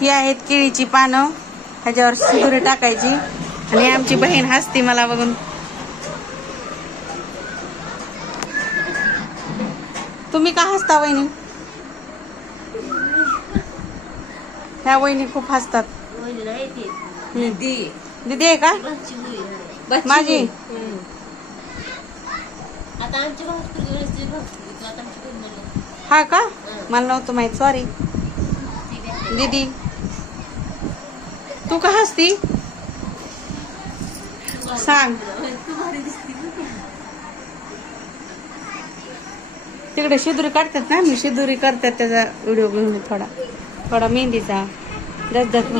ही आहेत केळीची पानं, ह्याच्यावर शिदुरी टाकायची. आणि आमची बहीण हसती मला बघून. तुम्ही का हसता वहिनी? ह्या वहिनी खूप हसतात. दीदी आहे का माझी? हा का, मला नव्हतं माहित, सॉरी दीदी. तू का हसती सांग. तिकडे शिदुरी काढतात ना, मी शिदुरी करतात त्याचा व्हिडिओ घेऊन थोडा थोडा मेहंदीचा जास्त.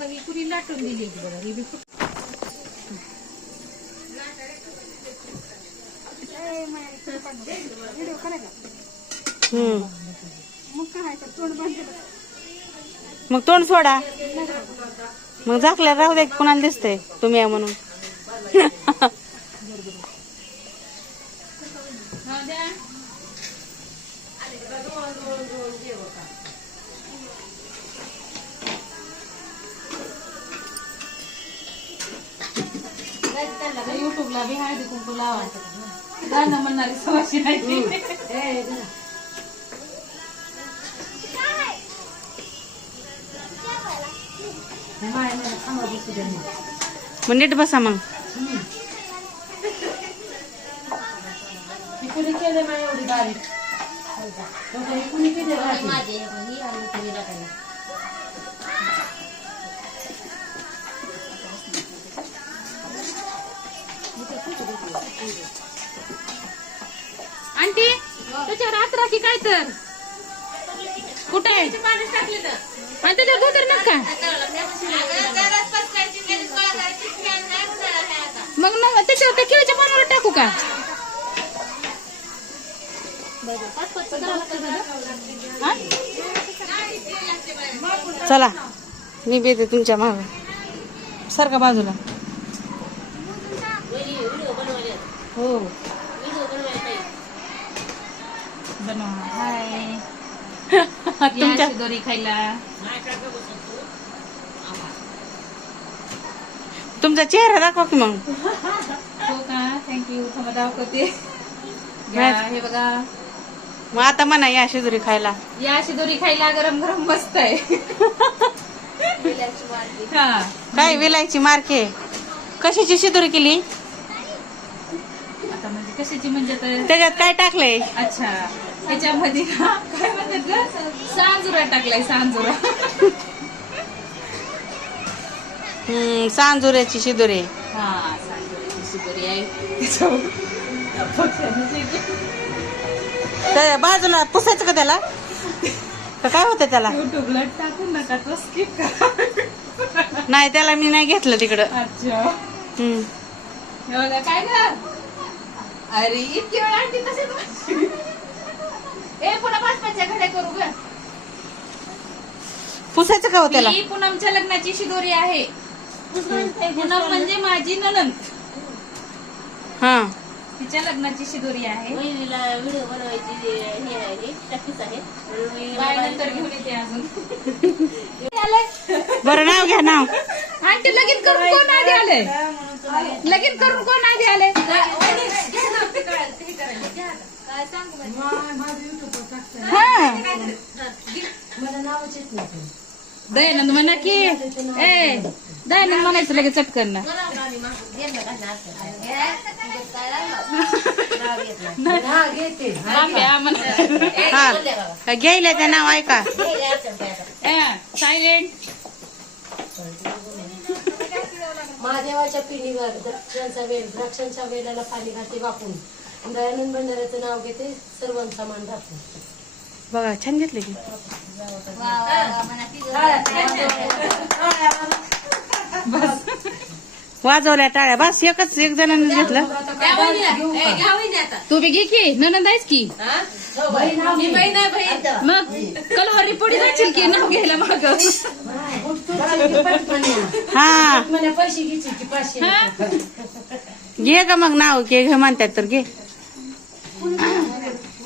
ही कुणी लाटून दिली बघा. ही मग तोंड सोडा, मग झाकल्या राहू दे, कुणाला दिसतंय तुम्ही या म्हणून. युट्यूबला बी हळदी कुंकू लावायचं गाणं म्हणणारी सवाशी नाही. मग नीट बसा मग. कुणी केले नाही एवढी बारीक. कुणी केले आंटी त्याच्यावर आत्रा की काय तर कुठे आहे टाकले तर आणि त्याच्यावर धोतर नका मग ना त्याच्यावर त्या केळीच्या पानावर टाकू का? चला मी बेते तुमच्या माग. सारखा बाजूला. हो हाय. तुमच्या दोरी खायला तुमचा चेहरा दाखवा की मग. हो का, थँक्यू. थांबा दाखवते. हे बघा. मग आता म्हणा या शिदुरी खायला. या शिदोरी खायला गरम गरम मस्त आहे. काय विलायची मार्के? कशाची शिदुरी केली? आता म्हणजे कशाची म्हणजे त्याच्यात काय टाकलंय? अच्छा त्याच्यामध्ये काय म्हणतात सांजुरा टाकलाय. सांजुरा. सांजुऱ्याची शिदुरी. हा सांजुऱ्याची शिदोरी आहे. त्या बाजूला पुसायचं का त्याला? काय होतं त्याला? युट्यूबला टाकून नका तो स्किप करा. नाही त्याला मी नाही घेतलं तिकडं. अच्छा हे बघा काय ग. अरे इतकी वेळ आणखी तसेच ए पुन्हा 5-5 घड्या करू ग. पुसायचं का हो त्याला? ही पूनमच्या लग्नाची शिदोरी आहे. पूनम म्हणजे माझी नणंद. हा तिच्या लग्नाची शिदोरी आहे. व्हिडिओ बनवायची हे आहे, प्रॅक्टिस आहे. नंतर घेऊन येते अजून. बरं नाव घ्या नाव. आंटी लगीन करून कोण आधी आले? लगीन करून कोण आधी आले? दयानंद म्हणा की ए दयानंद म्हणायचं लगेच चटकन ना. हा घ्यायला त्या नाव ऐका. सायलेंट. महादेवाच्या पिढीवर द्राक्षांच्या वेलाला पाणी घाते वापून दयानंद भंडाऱ्याचं नाव घेते. सर्वांचा मान राखून. बघा छान घेतले की. वाजवल्या टाळ्या बस एक जणांनी घेतलं. घ्या वहिनी, ए, घ्या वहिनी आता. तू बी घे की ननंद आहेस की हा? मी बहीण आहे बहीण. मग कलवरी पुढे जाशील की नाव घ्यायला माग हा मला पैसे घ्यायचे की 500. घे का मग नाव घे म्हणतात तर घे.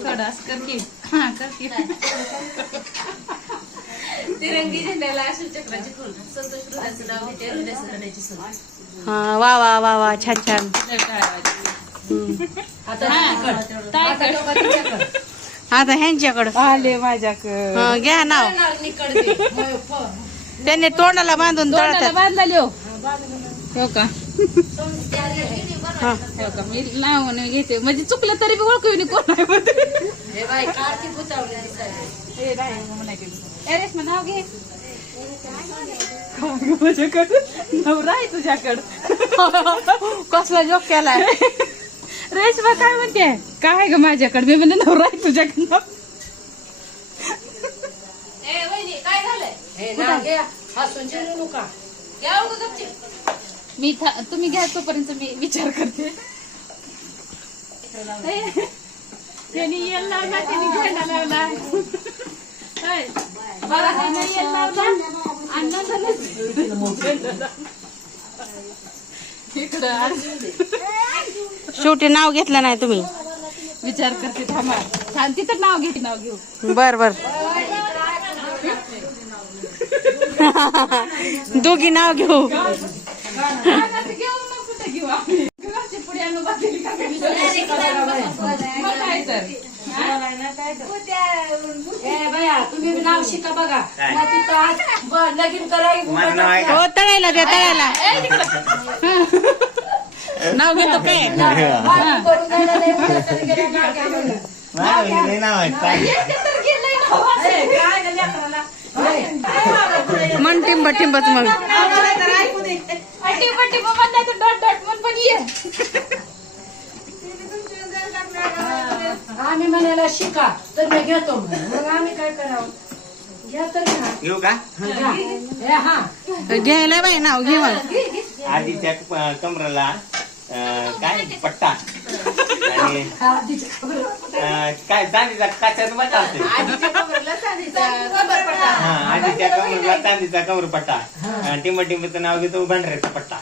थोडं असं कर की हा कर की तिरंगी झेंड्याला अशोक चक्राचे फुल संतोष हृदयाचं नाव घेते हृदयाचं करण्याची सून. हा वा वा वा वा छान छान. हम्म. आता ह्यांच्याकडं आले माझ्याकडे हा, घ्या नाव. त्यांनी तोंडाला बांधून तळतात. बांधला हो का हा. हो का मी नाव नाही घेते म्हणजे चुकलं तरी बी ओळखू कोण आहे म्हणते. हे बाई कार्तिक बुचावली दिसायला. ए, नाही, मग नाही केलं. ए, रेश्मा नाव घे माझ्याकडं नवरा आहे तुझ्याकडं कसला जोक केलाय. रेश्मा काय म्हणते काय ग माझ्याकडे मी म्हणजे नवरा आहे तुझ्याकडं ए वहिनी काय झालंय? हे नाव घे, हसून चिडू नका. घ्या हो गं गपचीप. मी तुम्ही घ्या तोपर्यंत मी विचार करते त्यांनी येल लावला त्यांनी घ्यायला लावला होय. बघा त्याने येल लावला आणि नंतर इकडं शेवटी नाव घेतलं नाही तुम्ही. विचार करते थांबा छान तिथं नाव घेऊ बर बर दोघी नाव घेऊ. घेऊ मग कुठे घेऊ आम्ही घरची पुढे आणू बाकी का मग काय तर ए बाया तुम्ही बी नाव शिका बघा. मग तिथं आज लगीन करायला हो तळायला द्या तळायला. नाव घेतो काय. करून जायला लय मोठं तरी गेलं नाव घ्या म्हणून. ए, काय गं लेकराला? ए, मन टिंब टिंबच मग. आम्ही म्हणायला शिका तर मी घेतो मग आम्ही काय करावं. घ्या तर घ्या. घेऊ का घ्या. हे हा घ्यायला बाई नाव घे मग. आधीच्या कमराला काय पट्टा आणि आधीची खबर. काय चांदीचा काचाचा पट्टा असते. आधीच्या कमरेला चांदीचा कमरपट्टा. हा आधीच्या कमरेला चांदीचा कमर पट्टा. टिंब टिंबचं नाव घेतो भांडऱ्याचा पट्टा.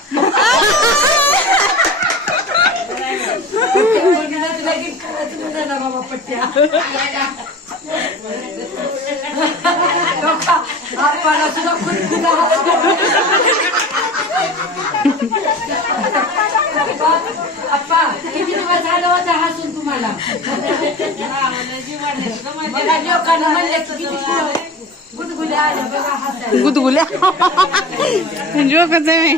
लगीन करायचं म्हणजे ना बाबा पट्ट्या. आपल्याला सुद्धा खुर्चीला आप्पा किती दिवस झालं होता हसून तुम्हाला. बघा लोकांना म्हणले की किती गुदगुल्या आल्या बघा हसायला. गुदगुल्या जोकच आहे.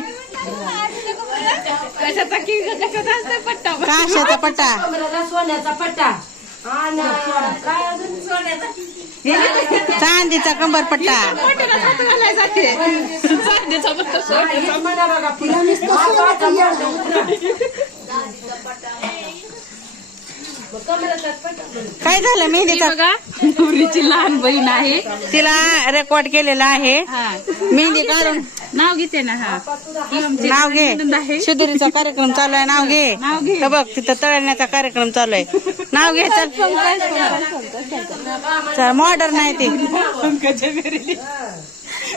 कशाचा की कशाचा असतं पट्टा काशाचा पट्टा. कमरेला सोन्याचा पट्टा आणि काय अजून सोन्याचा चांदीचा कंबर पट्टा. हेच म्हणा बघा पुन्हा काय झालं मेहंदीचा. बघा नवरीची लहान बहीण आहे तिला रेकॉर्ड केलेला आहे. हा मेहंदी काढून नाव घेते ना हा ही आमची नाव नणंद आहे. घे. शिदुरीचा कार्यक्रम चालू आहे. नाव घे. नाव घे. हे बघ तिथं तळण्याचा कार्यक्रम चालू आहे. नाव घे चल. चल मॉडर्न आहे ती. पंकजा बेरेली.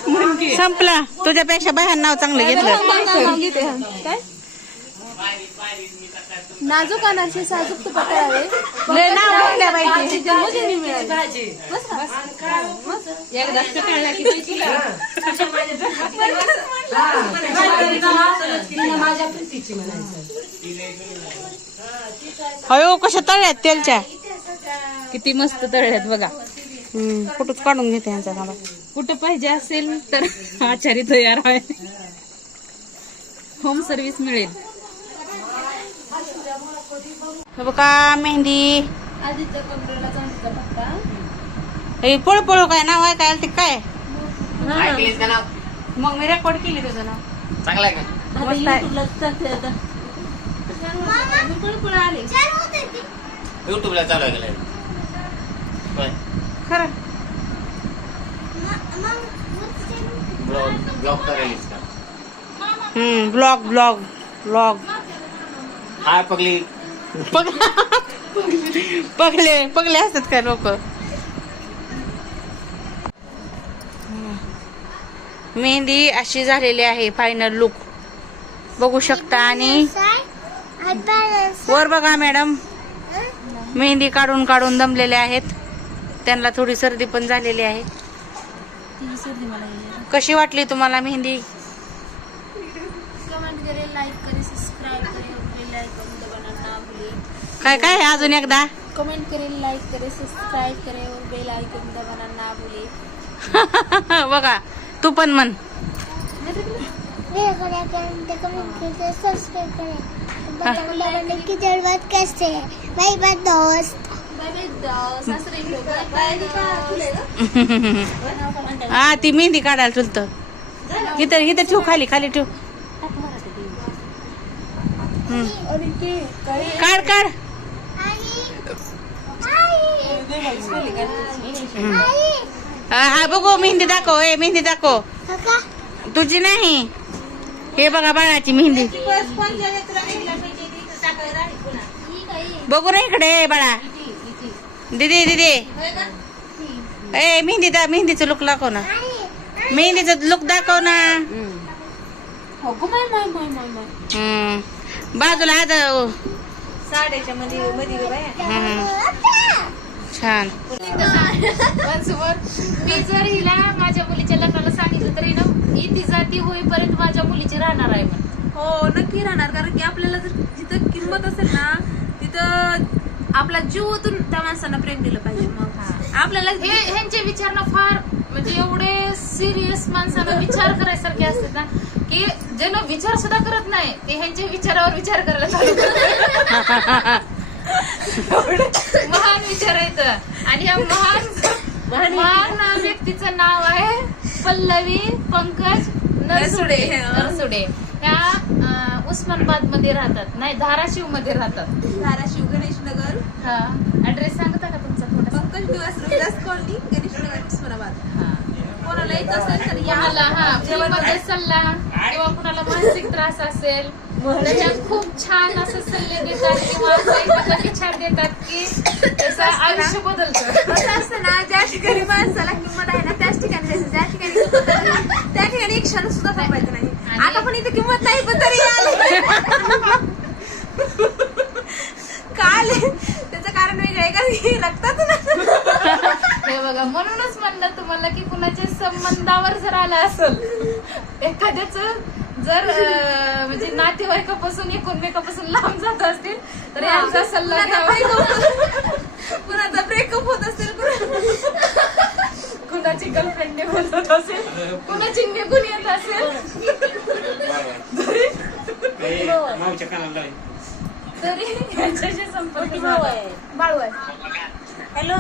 म्हणके संपला. तुझ्यापेक्षा बाहेर नाव चांगलं घेतलं. काय नाजूक अनारसे साजूक तुपा करावे लय नाव घेतल्या बाई ती. जन्मदिनी मिळाली भाजी एकदा कटाळला की पैकीला. माझ्या प्रीतीची म्हणायचं. अयो कशा तळ्यात तेलच्या. किती मस्त तळ्यात बघा. फोटोच काढून घेते यांचा मला. कुठं पाहिजे असेल तर आचारी तयार आहे. होम सर्व्हिस मिळेल. हे बघा मेहंदी. आधीच्या कमरेला चांदीचा पट्टा हे पळू पळू काय नाव आहे काय ते काय. ऐकलीस का नाव मग मी रेकॉर्ड केली तुझं नाव. चांगलं आहे का. आता मस्त आहे. युट्यूबला टाकते आता मी पळपळ आले युट्यूबला चालू आहे गेलं. होय खरं ब्लॉग करायलीस का. Blog blog blog. हाय पगली. पगले असतात काय लोक. मेहंदी अशी झालेली आहे फायनल लुक बघू शकता. आणि वर बघा मॅडम मेहंदी काढून काढून दमलेले आहेत. त्यांना थोडी सर्दी पण झालेली आहे. कशी वाटली तुम्हाला मेहंदी? कमेंट करे, लाइक करे, सब्सक्राइब करे और बेल आइकन दबाना ना भूलिए. काय काय अजून एकदा. कमेंट करे, लाइक करे, सब्सक्राइब करे और बेल आइकन दबाना ना भूलिए. बघा तू पण म्हण. बाय बाय दोस्त. सासरे हा ती मेहंदी काढायला चुलत. इथं ठेव खाली ठेव. काढ काढ. हा बघू मेहंदी दाखव. मेहंदी दाखव तुझी नाही. हे बघा बाळाची मेहंदी. बघू ना इकडे बाळा. दीदी ए मेहंदीचं लुक दाखव ना. मेहंदीचं लुक दाखव ना. बाजूला आज साड्याच्या मध्ये छान. मी जर हिला माझ्या मुलीच्या लग्नाला सांगितलं तरी ना इथे जाती होईपर्यंत माझ्या मुलीची राहणार आहे म्हण. हो नक्की राहणार. कारण की आपल्याला जर जिथं किंमत असेल ना तिथं आपला जीव ओतून त्या माणसांना प्रेम दिलं पाहिजे. मग आपल्याला ह्यांचे विचार ना फार म्हणजे एवढे सिरियस माणसाला विचार करायसारखे असतात ना की ज्यांना विचार सुद्धा करत नाही ते ह्यांच्या विचारावर विचार करायला चालू करतात. महान विचार आहेत. आणि या महान व्यक्तीचं नाव आहे पल्लवी पंकज नरसुडे. त्या उस्मानाबाद मध्ये राहतात. नाही धाराशिव मध्ये राहतात. धाराशिव गणेश नगर. हा ऍड्रेस सांगता का तुमचा थोडा? पंकज निवास रविदास कॉलनी गणेश नगर उस्मानाबाद. कोणाला येत असेल तर कोणाला फ्रीमध्ये सल्ला किंवा कुणाला मानसिक त्रास असेल त्याच्यात खूप छान असं सल्ले देतात किंवा विचार देतात की त्याचं आयुष्य बदलतं. असं असतं ना ज्या ठिकाणी माणसाला किंमत आहे ना त्याच ठिकाणी जायचं. ज्या ठिकाणी किंमत आहे ना, त्या ठिकाणी एक क्षण सुद्धा थांबायचं नाही. आता पण इथे किंमत नाही पण तरी आले. काल त्याचं कारण वेगळं आहे का रक्तात ना. हे बघा म्हणूनच म्हणलं तुम्हाला की कुणाच्या संबंधावर जर आलं असेल एखाद्याच जर म्हणजे नातेवाईकापासून एकमेकापासून लांब जात असतील तर यांचा सल्ला घ्यावा. कुणाचा ब्रेकअप होत असेल, कुणाची गर्लफ्रेंड निघून जात असेल, कुणाची निघून येत असेल मावच्या कानाला लाव. तरी यांच्याशी संपर्क बाळू आहे. हॅलो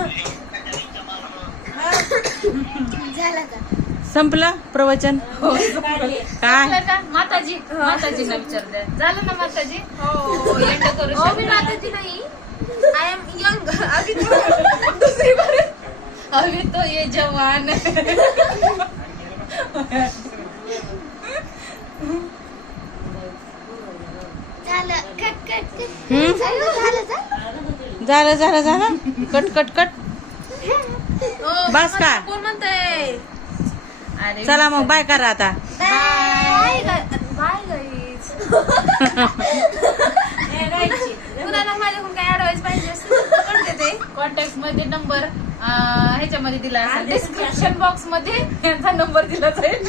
झाला का? संपलं प्रवचन. काय झालं का? माताजींना विचार द्या. झालं ना माताजी? हो एंड करू हो मी शकतो. माताजी नाही. I am young. अभी तो ये जवान झालं. Cut cut cut. हम्म? झालं कट बस का. कोण म्हणतंय? अरे चला मग बाय करा आता. Bye guys. कुणाला माझ्याकडून काय अडवायच पाहिजे असेल तर पण देते. कॉन्टॅक्ट मध्ये नंबर ह्याच्यामध्ये दिला असेल. डिस्क्रिप्शन बॉक्स मध्ये यांचा नंबर दिला जाईल.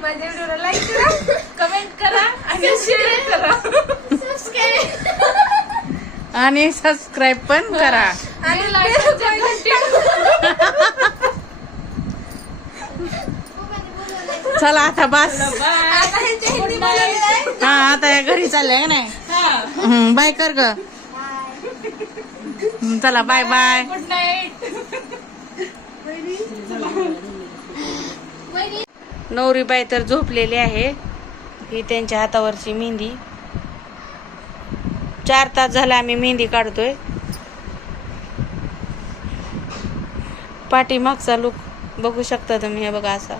माझ्या व्हिडिओला लाईक करा, कमेंट करा आणि शेअर करा. आणि सबस्क्राईब पण करा. आणि Bell icon च्या घंटी- चला आता बस. आता ह्यांच्या हिंदी बोलायला आहे. हा आता या घरी चाललंय का नाही. बाय कर ग. चला बाय बाय. Good night. नवरीबाई तर झोपलेली आहे. ही त्यांच्या हातावरची मेहंदी. 4 तास झाला आम्ही मेहंदी काढतोय. पाठीमागचा लुक बघू शकता तुम्ही. हे बघा असा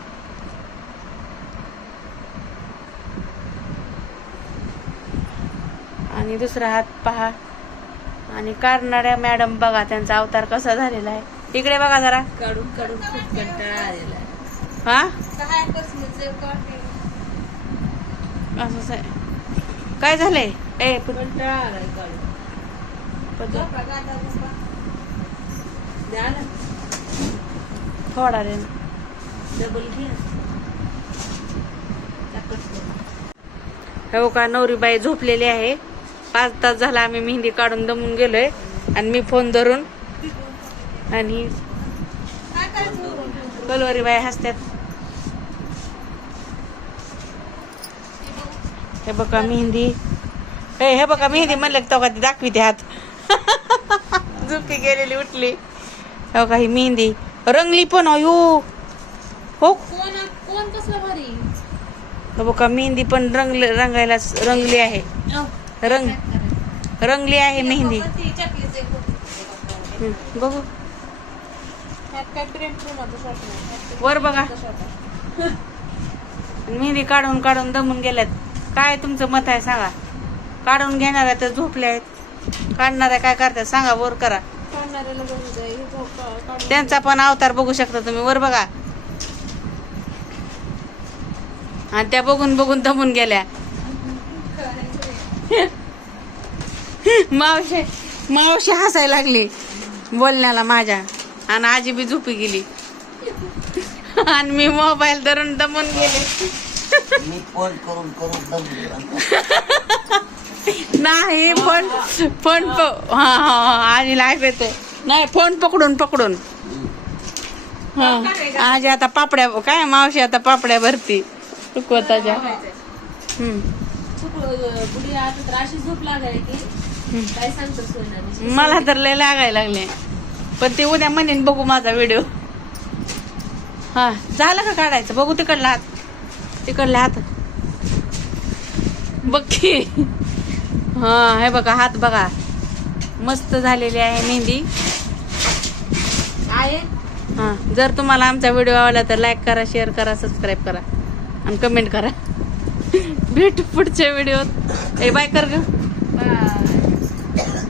आणि दुसरा हात पहा. आणि कारणाऱ्या मॅडम बघा त्यांचा अवतार कसा झालेला आहे. इकडे बघा जरा. काढून काढून खूप कंटाळा आलेला आहे. हा काय कसलं असंच आहे. काय झालंय? ए कंटाळा आलाय काढून. द्या ना थोडा रे. डबल घे. हो का, नवरीबाई झोपलेली आहे. 5 तास झाला आम्ही मेहंदी काढून दमून गेलोय आणि मी फोन धरून आणि कलवरी बाई हसतात. हे बघा मेहंदी. हे बघा मेहंदी म्हणलं तो का ती दाखविते हात. झोपी गेलेली उठली. हो का ही मेहंदी रंगली पण अयो. हो कोण कसलं भारी. हे बघा मेहंदी पण रंगायला रंगली आहे. रंगली आहे मेहंदी. बघू वर बघा. मेहंदी काढून काढून दमून गेल्यात. काय तुमचं मत आहे सांगा. काढून घेणाऱ्या तर झोपल्या आहेत. काढणाऱ्या काय करतात सांगा. वर करा. त्यांचा पण अवतार बघू शकता तुम्ही. वर बघा. आणि त्या बघून बघून दमून गेल्या. मावशी हसायला लागली बोलण्याला माझ्या. आणि आजी बी झोपी गेली. आणि मी मोबाईल धरून दमून गेले. मी फोन करून करून नाही फोन हा आजीला ऐकतो. नाही फोन पकडून हा आजी आता पापड्या काय मावशी आता पापड्या भरती रुकवताच्या. पुढे आता तर अशी झोप लागाय की काय सांगतो सोना. मला तर लय लागायला लागले. पण ते उद्या म्हणेन बघू माझा व्हिडिओ. हा झालं का काढायचं. बघू तिकडला हात. तिकडला हात बघ की. हा हे बघा हात बघा मस्त झालेली आहे मेहंदी. आहे. हा जर तुम्हाला आमचा व्हिडिओ आवडला तर लाईक करा, शेअर करा, सबस्क्राईब करा आणि कमेंट करा. भेटू पुढच्या व्हिडिओत. बाय कर ग. बाय.